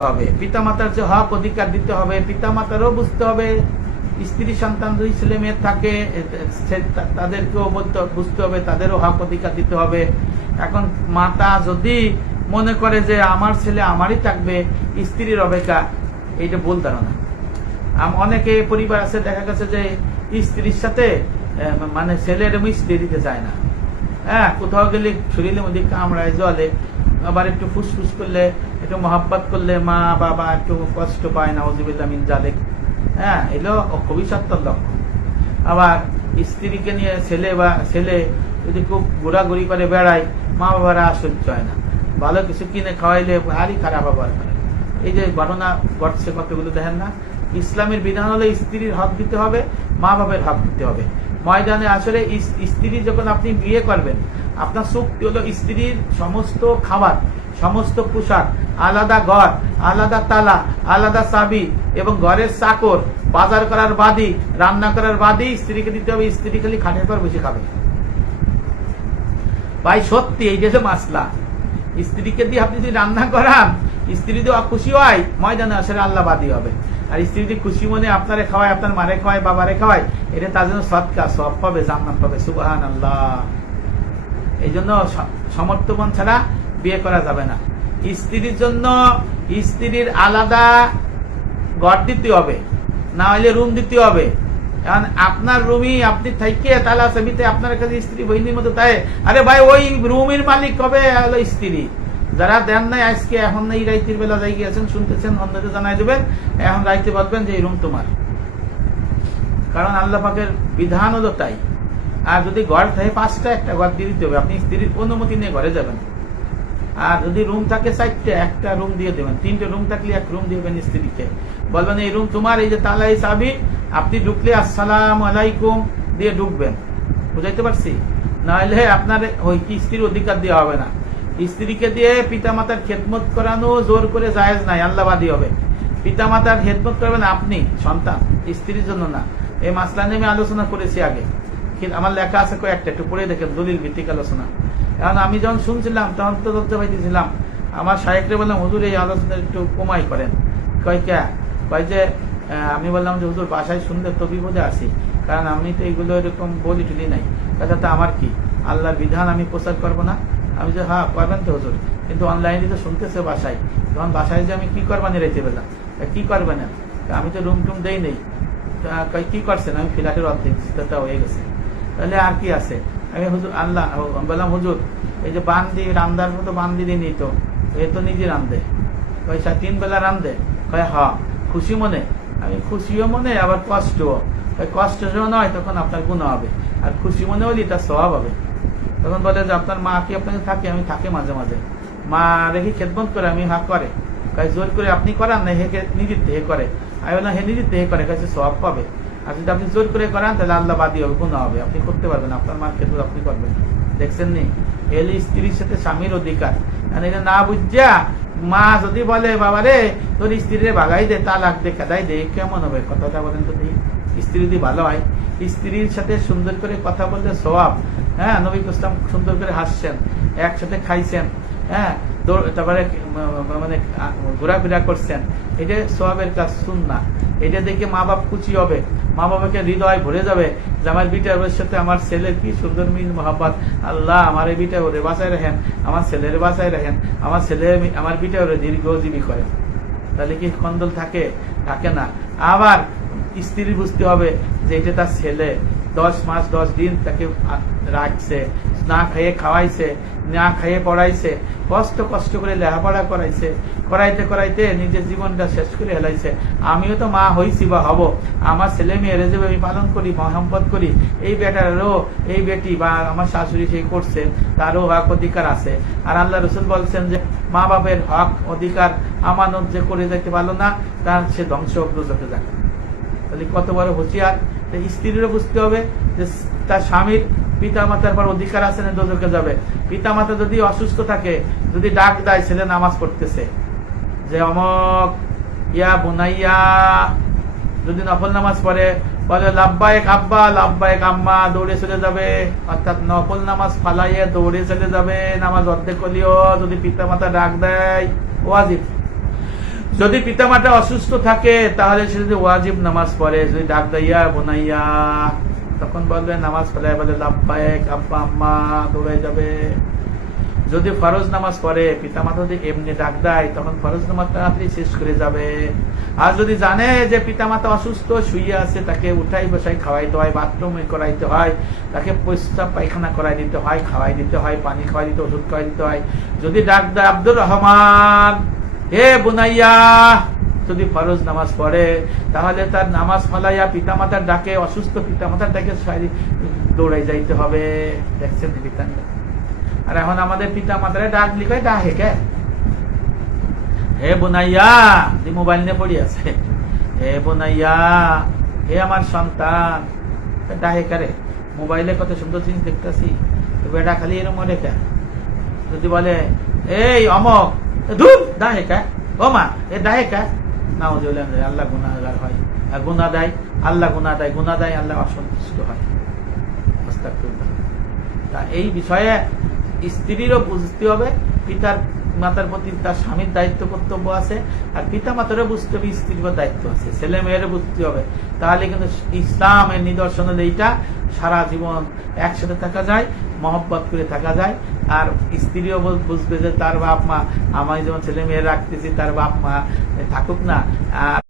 হবে। পিতামাতার যে হক অধিকার দিতে হবে, পিতামাতারও বুঝতে হবে, স্ত্রী সন্তান দুই ছেলে মেয়ে থাকে তাদেরকেও বলতে বুঝতে হবে, তাদেরও হক অধিকার দিতে হবে। এখন মাতা যদি মনে করে যে আমার ছেলে আমারই থাকবে, স্ত্রীর অপেক্ষা, এইটা বলতে না অনেকে পরিবার আছে, দেখা গেছে যে স্ত্রীর সাথে মানে ছেলের মিশতে দিতে চায় না। হ্যাঁ কোথাও গেলে শরীরের মধ্যে কামড়ায় জলে আবার একটু ফুসফুস করলে, একটু মহাব্বত করলে মা বাবা একটু কষ্ট পায় না ওজিবিল্লা মিন জালেক। হ্যাঁ এলো খুবই সত্তর লক্ষণ আবার স্ত্রীকে নিয়ে ছেলে বা ছেলে যদি খুব ঘোরাঘুরি করে বেড়ায়, মা বাবারা সহ্য হয় না। ভালো কিছু কিনে খাওয়াইলে ভারী খারাপ ব্যবহার করে। এই যে ঘটনা ঘটছে কতগুলো দেখেন না? ইসলামের বিধান হলে স্ত্রীর হক দিতে হবে, মা বাবার হক দিতে হবে। ময়দানে আসলে স্ত্রী যখন আপনি বিয়ে করবেন, আপনার চুক্তি হলো স্ত্রীর সমস্ত খাবার, সমস্ত পোশাক, আলাদা ঘর, আলাদা তালা, আলাদা চাবি এবং ঘরের চাকর, বাজার করার বাদি, রান্না করার বাদি, স্ত্রীকে দিতে হবে, স্ত্রী খালি খাটের পর বসে খাবে। ভাই, সত্যি, এই যে মাসলা, স্ত্রীকে দিয়ে আপনি যদি রান্না করান, স্ত্রী যদি খুশি হয়, ময়দানে আসলে আল্লাহ বাদী হবে। আর স্ত্রী যদি খুশি মনে আপনারে খাওয়ায়, আপনার মারে খাওয়ায়, বাবারে খাওয়ায়, এটা তার জন্য সৎকা, সব পাবে, জান্নাত পাবে সুবাহান আল্লাহ এই জন্য সমর্থবান ছাড়া বিয়ে করা যাবে না। স্ত্রীর জন্য স্ত্রীর আলাদা ঘর দিতে হবে, না হলে রুম দিতে হবে। এখন আপনার রুমই আপনি থাইকে তালা সেমিতে আপনার কাছে স্ত্রী বহিনীর মতো তাই, আরে ভাই, ওই রুমের মালিক কবে স্ত্রী? যারা দেন নাই, আজকে এখন এই রাইতের বেলা যাই গিয়েছেন, শুনতেছেন, অন্যকে জানাই দেবেন, এখন রাইতে বলবেন যে এই রুম তোমার। কারণ আল্লাহ পাকের বিধান হলো তাই। আর যদি ঘর থাকে, পাঁচটা একটা ঘর দিয়ে দিতে হবে। আপনি স্ত্রীর অনুমতি নিয়ে ঘরে যাবেন। আর যদি রুম থাকে, চারটে, একটা রুম দিয়ে দেবেন। তিনটে রুম থাকলে এক রুম দিবেন স্ত্রীকে। বলবেন, এই রুম তোমার, এই যে তালাই চাবি, আপনি ঢুকলে আসসালাম আলাইকুম দিয়ে ঢুকবেন। বুঝাইতে পারছি? নাহলে আপনার ওই স্ত্রীর অধিকার দেওয়া হবে না। স্ত্রীকে দিয়ে পিতামাতার খেদমত করানো জোর করে জায়েজ নাই, আল্লাহবাদী হবে। পিতামাতার খেদমত করবেন আপনি, সন্তান, স্ত্রীর জন্য না। এই মাসলা নিয়ে আমি আলোচনা করেছি আগে। আমার লেখা আছে কয়েকটা, একটু পড়ে দেখেন, দলিল ভিত্তিক আলোচনা। কারণ আমি যখন শুনছিলাম, তখন তো ধরতে পাইতেছিলাম, আমার সাহেবরে বললাম, হুজুর, এই আলোচনা একটু কমাই করেন। কয় কে? কয় যে আমি বললাম যে, হুজুর, বাসায় শুনলে তো বিপদে আছি, কারণ আমি তো এগুলো এরকম বলি টুলি নাই কথা তো আমার কি? আল্লাহর বিধান আমি প্রচার করব না? আমি যে হ্যাঁ করবেন তো হুজুর? কিন্তু অনলাইনে তো শুনতেছে বাসায়। তখন বাসায় যে আমি কি করবানি রেখে পেলাম কি করবেন আমি তো রুম টুম দেই নেই। কি করছেন? আমি ফ্ল্যাটের অর্ধেক হয়ে গেছে। তাহলে আর কি আছে? আমি হুজুর, আল্লাহ বললাম, হুজুর, এই যে বান্দি, রান্দার মতো বান্দি দিনই তো এ তো নিজে রান্ধে পয়সা তিন বেলা রান্ধে কয়, হ, খুশি মনে? আমি, খুশিও মনে, আবার কষ্টও। কষ্ট নয় তখন আপনার গুণ হবে। আর খুশি মনে হলে তার স্বভাব হবে। তখন বলে যে, আপনার মা কি আপনাকে থাকে? আমি থাকে মাঝে মাঝে। মা রেখে খেদমত করে, আমি হা করে। জোর করে আপনি করান না হেকে নিজের দেহে করে। আমি বললাম, হে নিজের দেহে করে। কাছে স্বভাব পাবে। আর যদি আপনি জোর করে করান, তাহলে আল্লাহ বাদী হবে গুণ হবে। আপনি করতে পারবেন আপনার মার ক্ষেত্রে আপনি করবেন। দেখছেন নি এলে স্ত্রীর সাথে স্বামীর অধিকার। আর এটা না বুঝা মা যদি বলে বাবা রে তোর স্ত্রীরে বাগাই দে, তালাক দে, খেদাই দে কেমন হবে? কথাটা বলেন তো দেখি। স্ত্রী যদি ভালো হয়, স্ত্রীর সাথে সুন্দর করে কথা বলতে স্বভাব হ্যাঁ নবী ইসলাম সুন্দর করে হাসছেন, একসাথে খাইছেন হ্যাঁ তারপরে মানে ঘোরাফেরা করছেন। এটা সোয়াবের কাজ শুন না এটা দেখে মা বাপ খুশি হবে। মা বাবাকে হৃদয় ভরে যাবে যে আমার বিটার সাথে আমার ছেলের কি সুন্দর মিল মোহাম্মত আল্লাহ, আমার এই বিটা ওরে বাসায় রাখেন, আমার ছেলের বাসায় রাখেন, আমার ছেলে, আমার বিটা ওরে দীর্ঘজীবী করে। তাহলে কি কন্দল থাকে? থাকে না। আবার স্ত্রী বুঝতে হবে যে এটা তার ছেলে। দশ মাস, দশ দিন তাকে রাখছে, না খাইয়ে খাওয়াইছে, না খাইয়ে পড়াইছে, কষ্ট কষ্ট করে লেখাপড়া করাইছে, করাইতে করাইতে নিজের জীবনটা শেষ করে হেলাইছে আমিও তো মা হইছি বা হব, আমার ছেলে মেয়ের যে আমি পালন করি মহম্মত করি, এই বেটারও, এই বেটি বা আমার শাশুড়ি সেই করছে, তারও হক অধিকার আছে। আর আল্লাহ রসুল বলছেন যে মা বাপের হক, অধিকার আমানত যে করে যেতে পারল না, তার সে ধ্বংস অগ্রজকে যাক। তাহলে কত বড় হুঁশিয়ার? স্ত্রীরও বুঝতে হবে যে তার স্বামীর পিতা মাতার পর অধিকার আছে না দোজকে যাবে। পিতা মাতা যদি অসুস্থ থাকে, যদি ডাক দেয়, ছেলে নামাজ পড়তেছে। যে অমক, ইয়া বুনাইয়া, যদি নফল নামাজ পড়ে, বলে লাভবায়ক আব্বা লাভবায়ক আম্মা, দৌড়ে চলে যাবে। অর্থাৎ নফল নামাজ ফালাইয়ে দৌড়ে চলে যাবে। নামাজ অর্ধেক করলেও যদি পিতা মাতা ডাক দেয়, ওয়াজিব। যদি পিতামাতা অসুস্থ থাকে, তাহলে সে যদি ওয়াজিব নামাজ পড়ে, যদি ডাক দাইয়া বোনাইয়া তখন বলবে, নামাজ পড়ে, বলে লাভবায়ক আব্বা, আম্মা দৌড়ে যাবে। যদি ফরজ নামাজ পড়ে, পিতামাতা যদি এমনি ডাক দেয়, তখন ফরজ নামাজ তাড়াতাড়ি শেষ করে যাবে। আর যদি জানে যে পিতামাতা অসুস্থ শুয়ে আছে, তাকে উঠাই বসাই, খাওয়াইতে হয় বাথরুমে করাইতে হয়, তাকে পরিষ্কার পায়খানা করাই দিতে হয়, খাওয়াই দিতে হয়, পানি খাওয়াই দিতে ওষুধ খাওয়াই দিতে হয়। যদি ডাক দেয়, আব্দুর রহমান হে বুনাইয়া, যদি ফরজ নামাজ পড়ে, তাহলে তার নামাজ ফালাইয়া পিতামাতার ডাকে, অসুস্থ পিতামাতার ডাকে দৌড়াই যাইতে হবে। দেখছেন আর এখন আমাদের পিতা মাতারে ডাক লিখে ডাকে কে? হে বোনাইয়া তুই মোবাইল নিয়ে পড়ি আছে। হে বোনাইয়া, হে আমার সন্তান। ডাকে কারে? মোবাইলে কত সুন্দর জিনিস দেখতেছি। বেটা খালি এরম কে? যদি বলে, এই অমক ধুর ডাহে কা? ও এ ডাহে কা? না আল্লাহ গুনাহগার হয়। গুনা দেয়, আল্লাহ গুনা দেয় গুনা দেয়, আল্লাহ অসন্তুষ্ট হয়। তা এই বিষয়ে স্ত্রীরও বুঝতে হবে, পিতার, মাতার প্রতি তার স্বামীর দায়িত্ব কর্তব্য আছে, আর পিতা মাতারও বুঝতে হবে স্ত্রীর দায়িত্ব আছে। ছেলে মেয়েরও বুঝতে হবে। তাহলে কিন্তু ইসলামের নিদর্শন হলো এইটা সারা জীবন একসাথে থাকা যায়। মহব্বত করে থাকা যায়। আর স্ত্রীও বুঝবে যে তার বাপ মা, আমায় যেমন ছেলে মেয়ে রাখতেছি, তার বাপ মা থাকুক না। আর